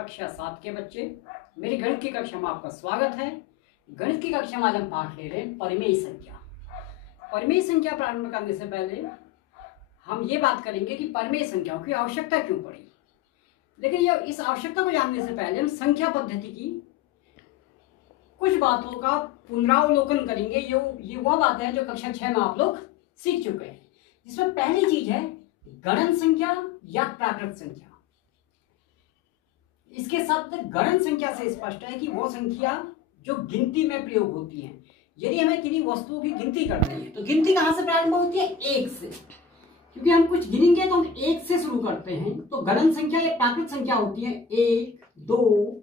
कक्षा 7 के बच्चे, मेरी गणित की कक्षा में आपका स्वागत है। गणित की कक्षा में आज हम पाठ ले रहे हैं परिमेय संख्या। परिमेय संख्या प्रारंभ करने से पहले हम ये बात करेंगे कि परिमेय संख्याओं की आवश्यकता क्यों पड़ी। लेकिन ये इस आवश्यकता को जानने से पहले हम संख्या पद्धति की कुछ बातों का पुनरावलोकन करेंगे। ये वह बातें हैं जो कक्षा 6 में आप लोग सीख चुके हैं, जिसमें पहली चीज है गणन संख्या या प्राकृत संख्या। इसके शब्द गणन संख्या से स्पष्ट है कि वो संख्या जो गिनती में प्रयोग होती है। यदि हमें किसी वस्तुओं की गिनती करनी है तो गिनती कहां से प्रारंभ होती है? एक से, क्योंकि हम कुछ गिनेंगे तो हम एक से शुरू करते हैं। तो गणन संख्या या प्राकृत संख्या होती है 1, 2,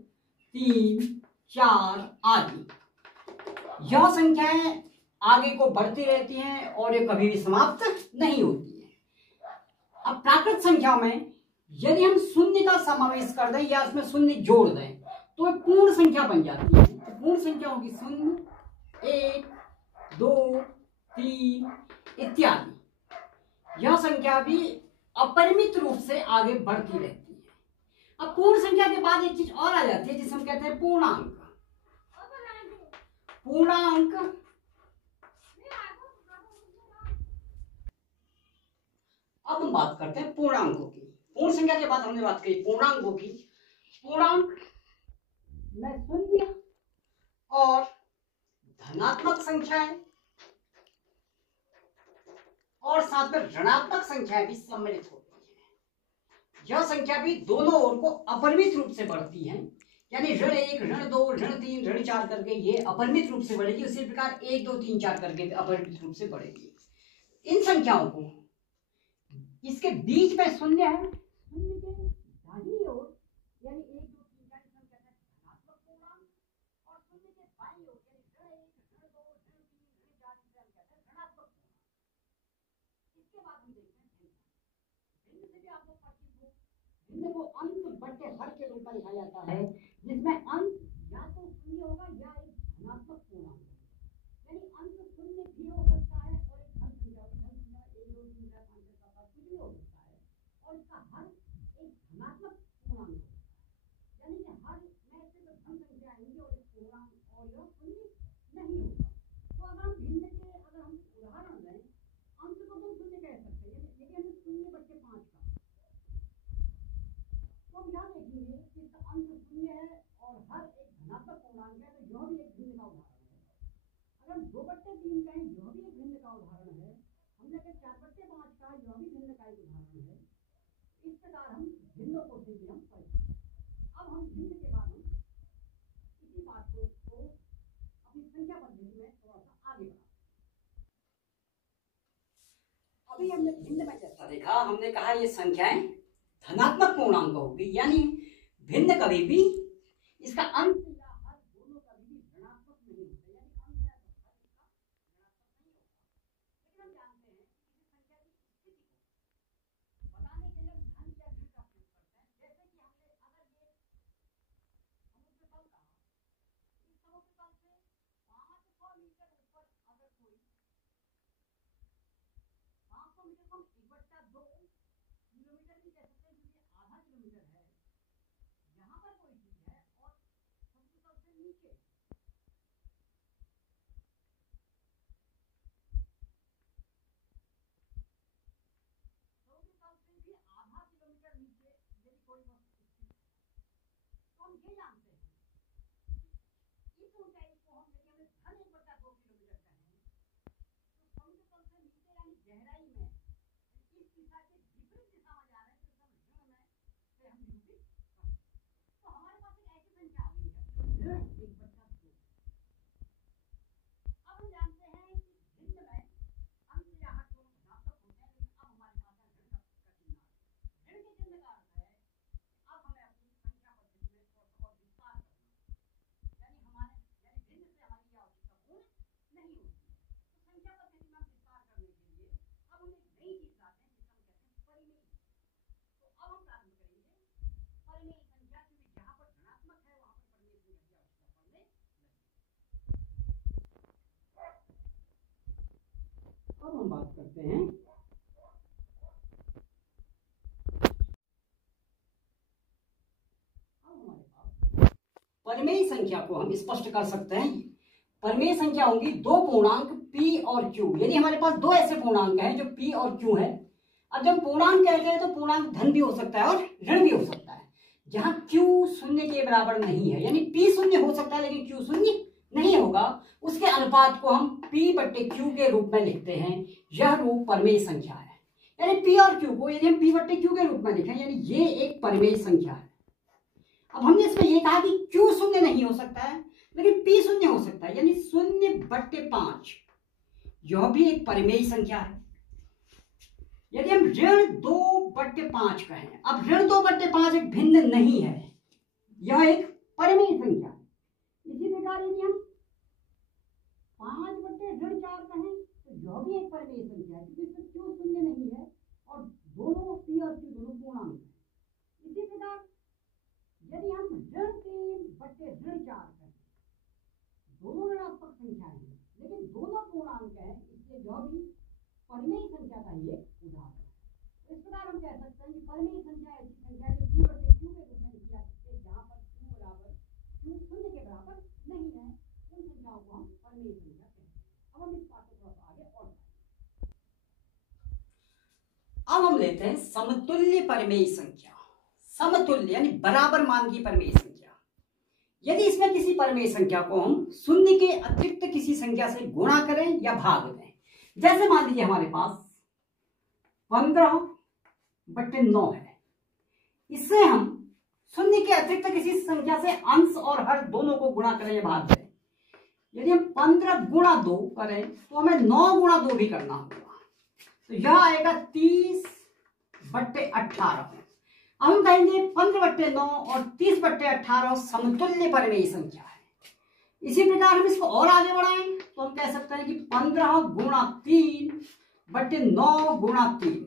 3, 4 आदि। यह संख्याएं आगे को बढ़ती रहती हैं और ये कभी भी समाप्त नहीं होती है। अब प्राकृत संख्या में यदि हम शून्य का समावेश कर दें या उसमें शून्य जोड़ दें तो पूर्ण संख्या बन जाती है। तो पूर्ण संख्या होगी 0, 1, 2, 3 इत्यादि। यह संख्या भी अपरिमित रूप से आगे बढ़ती रहती है। अब पूर्ण संख्या के बाद एक चीज और आ जाती है जिसे हम कहते हैं पूर्णांक। पूर्णांक अब हम बात करते हैं पूर्णांकों की। पूर्ण संख्या के बाद हमने बात की पूर्णांकों की। पूर्णांक में शून्य और धनात्मक संख्याएं और साथ में ऋणात्मक संख्याएं भी सम्मिलित होती हैं। यह संख्या भी दोनों ओर को अपरिमित रूप से बढ़ती है, यानी ऋण 1, ऋण 2, ऋण 3, ऋण 4 करके ये अपरिमित रूप से बढ़ेगी। उसी प्रकार 1, 2, 3, 4 करके अपरिमित रूप से बढ़ेगी। इन संख्याओं को इसके बीच में शून्य है, शून्य के दाहिनी ओर यानी 1, 2, 3, 4 हम कहते हैं धनात्मक पूर्णांक, और शून्य के बाईं ओर यानी ऋण 1, ऋण 2, ऋण 3, ऋण 4 हम कहते हैं ऋणात्मक पूर्णांक। इसके बाद हम देखते हैं भिन्न। भिन्न से भी आप लोग परिचित हो। भिन्न को अंश बटे हर के रूप में लिखा जाता है, जिसमें अंश या तो शून्य होगा या एक धनात्मक पूर्णांक, यानी अंश शून्य भी हो सकता है और एक धन संख्या होगी। धन संख्या 1, 2, 3, 4, 5, 6, 7, 8 कुछ भी हो सकता है, और इसका हर एक धनात्मक पूर्णांक होता है, यानी कि हर में से जो धन संख्या आएंगी और एक पूर्णांक और यह शून्य नहीं होगा। तो अगर हम भिन्न के अगर हम उदाहरण दें, अंश को तो शून्य कह सकते हैं, यदि हमें 0/5 का, तो हम यहाँ देखेंगे कि इसका अंश शून्य है और हर एक धनात्मक पूर्णांक है, तो यह भी एक भिन्न का उदाहरण है। अगर 2/3 का है, यह भी एक भिन्न का उदाहरण है। हमने कहा 4/5 का, यह भी भिन्न का एक उदाहरण है। इस प्रकार हम भिन्नों को से भी हम पढ़ेंगे। अब हम भिन्न के बाद हम इसी बात को अपनी संख्या पद्धति में थोड़ा सा आगे बढ़ाते हैं। अभी हमने भिन्न में जैसा देखा, हमने कहा ये संख्याएं धनात्मक पूर्णांक होगी, यानी भिन्न कभी भी इसका अंश या हर दोनों कभी भी ऋणात्मक नहीं होता, यानी अंश है तो हर इसका ऋणात्मक नहीं होगा। लेकिन हम जानते हैं कि किसी संख्या की स्थिति को बताने के लिए हम धन या ऋण का प्रयोग करते हैं। जैसे कि हमने अगर ये समुद्र तल का, इस समुद्र तल से 500 मीटर ऊपर अगर कोई 500 मीटर को हम 1/2 किलोमीटर भी कह सकते हैं, क्योंकि आधा किलोमीटर है, यहाँ पर कोई चीज है और समुद्र तल से नीचे भी आधा किलोमीटर नीचे यदि कोई वस्तु स्थित है, तो हम ये जानते हैं इस ऊंचाई को हम यदि हमें धन 1/2 किलोमीटर कहें, तो समुद्र तल से नीचे यानी गहराई में इस दिशा के विपरीत दिशा में जा रहे हैं, तो सब ऋण में से हम निरूपित करें। तो हमारे पास एक ऐसी संख्या आ गई है जो ऋण 1/2। अब हम जानते हैं कि भिन्न में अंश या हर दोनों धनात्मक होते हैं, लेकिन अब हमारे पास है ऋण का चिन्ह। ऋण के चिन्ह का अर्थ है अब हमें अपनी संख्या पद्धति में थोड़ा सा और विस्तार करना, यानी भिन्न से हमारी यह आवश्यकता पूर्ण नहीं होती है। तो संख्या पद्धति में हम विस्तार करने के लिए अब हम एक नई चीज लाते हैं जिसे हम कहते हैं परिमेय। तो अब हम प्रारंभ करेंगे परिमेय संख्या, क्योंकि जहां पर धनात्मक है वहां पर परिमेय संख्या की आवश्यकता पड़ने लगेगी। अब हम बात करते हैं अब हमारे परिमेय संख्या को हम स्पष्ट कर सकते हैं। परिमेय संख्या होगी दो पूर्णांक p और q। यदि हमारे पास दो ऐसे पूर्णांक हैं जो p और q है। अब जब पूर्णांक कहते हैं तो पूर्णांक धन भी हो सकता है और ऋण भी हो सकता है। जहां q शून्य के बराबर नहीं है, यानी p शून्य हो सकता है लेकिन q शून्य नहीं होगा, उसके अनुपात को हम p बट्टे q के रूप में लिखते हैं। यह रूप परिमेय संख्या है। यानी p और q को यदि हम p बट्टे q के रूप में लिखें, यानी ये एक परिमेय संख्या है। अब हमने इसमें ये कहा कि q शून्य नहीं हो सकता है लेकिन p शून्य हो सकता है, यानी 0/5 यह भी एक परिमेय संख्या है। यदि हम ऋण 2/5 कहें, अब ऋण 2/5 एक भिन्न नहीं है, यह एक परिमेय संख्या है। इसी प्रकार यदि हम 5/ऋण 4 कहें तो यह भी एक परिमेय संख्या है, क्योंकि इसमें q शून्य नहीं है और दोनों p और q दोनों पूर्णांक हैं। इसी प्रकार यदि हम ऋण 3/ऋण 4 कहें, दोनों ऋणात्मक संख्याएं हैं लेकिन दोनों पूर्णांक हैं, इसलिए यह भी परिमेय संख्या का ही एक उदाहरण है। इस प्रकार हम कह सकते हैं कि परिमेय संख्या ऐसी संख्या है जो p बटे q के रूप में लिखी जा सकती है, जहां पर q शून्य के बराबर नहीं है, उन संख्याओं को हम परिमेय संख्या कहते हैं। अब हम इस पाठ को थोड़ा सा आगे और अब हम लेते हैं समतुल्य परिमेय संख्या। समतुल्य यानी बराबर मान की परिमेय संख्या। यदि इसमें किसी परिमेय संख्या को हम शून्य के अतिरिक्त किसी संख्या से गुणा करें या भाग दें, जैसे मान लीजिए हमारे पास 15/9 है, इससे हम शून्य के अतिरिक्त किसी संख्या से अंश और हर दोनों को गुणा करें या भाग दें। यदि हम 15 गुणा 2 करें तो हमें 9 गुणा 2 भी करना होगा, तो यह आएगा 30/18। अब हम कहेंगे 15/9 और 30/18 समतुल्य परिमेय संख्या है। इसी प्रकार हम इसको और आगे बढ़ाएं तो हम कह सकते हैं कि 15 गुणा 3/9 गुणा 3,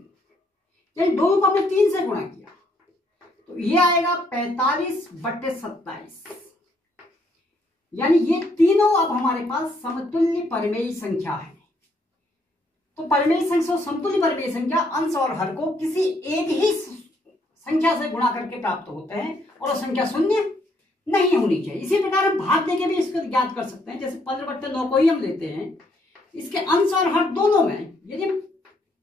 यानी दोनों को हमने 3 से गुणा किया तो ये आएगा 45/27, यानी ये तीनों अब हमारे पास समतुल्य परिमेय संख्या है। तो परिमेय संख्या और समतुल्य परिमेय संख्या अंश और हर को किसी एक ही संख्या से गुणा करके प्राप्त होते हैं और वो संख्या शून्य नहीं होनी चाहिए। इसी प्रकार हम भाग देके भी इसको ज्ञात कर सकते हैं। जैसे 15/9 को ही हम लेते हैं, इसके अंश और हर दोनों में यदि हम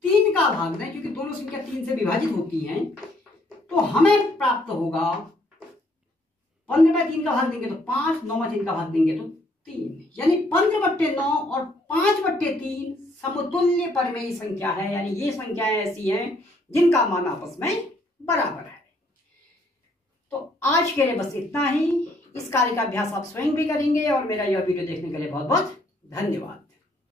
3 का भाग दें, क्योंकि दोनों संख्या 3 से विभाजित होती हैं, तो हमें प्राप्त होगा 15/3 का भाग देंगे तो 5, 9/3 का भाग देंगे तो 3, यानी 15/9 और 5/3 समतुल्य परिमेय संख्या है। यानी ये संख्याएं ऐसी हैं जिनका मान आपस में बराबर है। तो आज के लिए बस इतना ही। इस कार्य का अभ्यास आप स्वयं भी करेंगे और मेरा यह वीडियो देखने के लिए बहुत बहुत धन्यवाद।